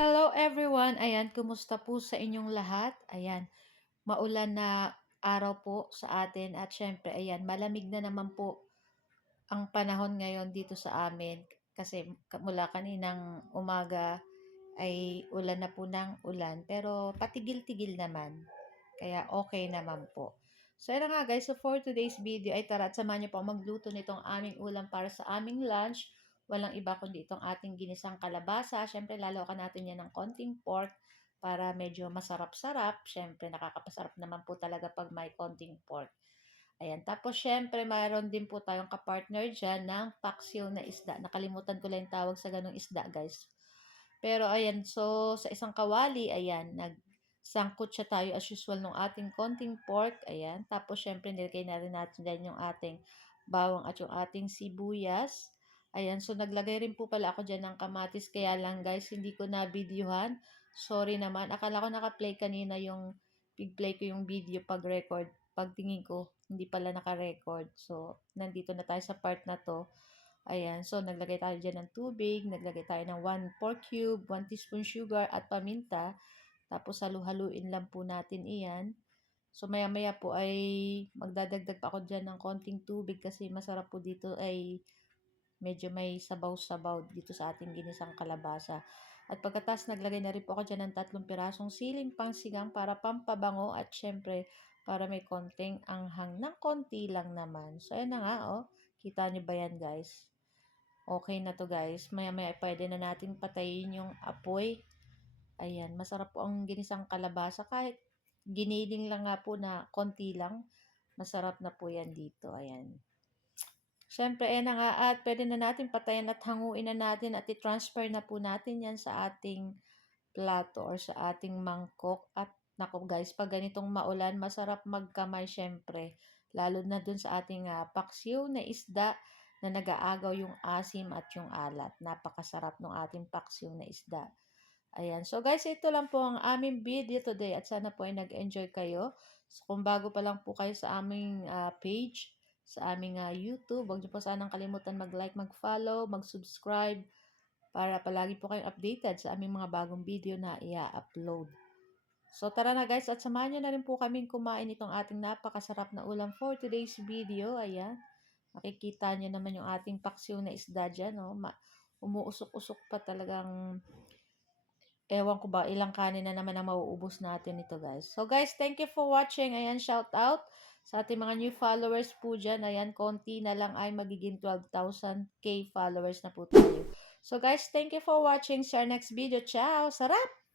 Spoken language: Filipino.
Hello everyone! Ayan, kumusta po sa inyong lahat? Ayan, maulan na araw po sa atin at syempre, ayan, malamig na naman po ang panahon ngayon dito sa amin kasi mula kaninang umaga ay ulan na po ng ulan pero patigil-tigil naman. Kaya okay naman po. So, yun na nga guys. So, for today's video ay tara at samahan niyo po ako magluto nitong aming ulam para sa aming lunch. Walang iba kundi itong ating ginisang kalabasa. Siyempre, lalawakan natin yan ng konting pork para medyo masarap-sarap. Siyempre, nakakapasarap naman po talaga pag may konting pork. Ayan. Tapos, syempre, mayroon din po tayong kapartner dyan ng paksiw na isda. Nakalimutan ko lang yung tawag sa ganong isda, guys. Pero, ayan. So, sa isang kawali, ayan, sangkot siya tayo as usual ng ating konting pork. Ayan. Tapos, syempre, nilagay na rin natin dyan yung ating bawang at yung ating sibuyas. Ayan. So, naglagay rin po pala ako dyan ng kamatis. Kaya lang, guys, hindi ko na videohan. Sorry naman. Akala ko naka-play kanina yung play ko yung video pag-record. Pagtingin ko, hindi pala naka-record. So, nandito na tayo sa part na to. Ayan. So, naglagay tayo dyan ng tubig. Naglagay tayo ng 1 pork cube, 1 teaspoon sugar at paminta. Tapos, halu-haluin lang po natin iyan. So, maya-maya po ay magdadagdag pa ako dyan ng konting tubig kasi masarap po dito ay medyo may sabaw-sabaw dito sa ating ginisang kalabasa. At pagkatas, naglagay na rin po ako dyan ng 3 pirasong siling pangsigang para pampabango at syempre para may konting anghang ng konti lang naman. So, ayan na nga, oh. Kita nyo ba yan, guys? Okay na to, guys. Maya-maya pwede na natin patayin yung apoy. Ayan, masarap po ang ginisang kalabasa. Kahit giniling lang nga po na konti lang, masarap na po yan dito. Ayan. Siyempre, ayan na nga at pwede na natin patayin at hanguin na natin at i-transfer na po natin yan sa ating plato or sa ating mangkok. At naku guys, pag ganitong maulan, masarap magkamay syempre. Lalo na dun sa ating paksiw na isda na nag-aagaw yung asim at yung alat. Napakasarap ng ating paksiw na isda. Ayan. So guys, ito lang po ang aming video today at sana po ay nag-enjoy kayo. So kung bago pa lang po kayo sa aming page, sa aming YouTube, huwag niyo po sanang kalimutan mag-like, mag-follow, mag-subscribe para palagi po kayong updated sa aming mga bagong video na i-upload. So tara na guys at samahan niyo na rin po kaming kumain itong ating napakasarap na ulam for today's video. Ayan. Makikita niyo naman yung ating paksiw na isda dyan. Oh. Umuusok-usok pa talagang. Ewan ko ba, ilang kanin na naman ang mauubos natin ito guys. So guys, thank you for watching. Ayan, shout out sa ating mga new followers po dyan. Ayan, konti na lang ay magiging 12,000k followers na po tayo. So guys, thank you for watching. See our next video. Ciao! Sarap!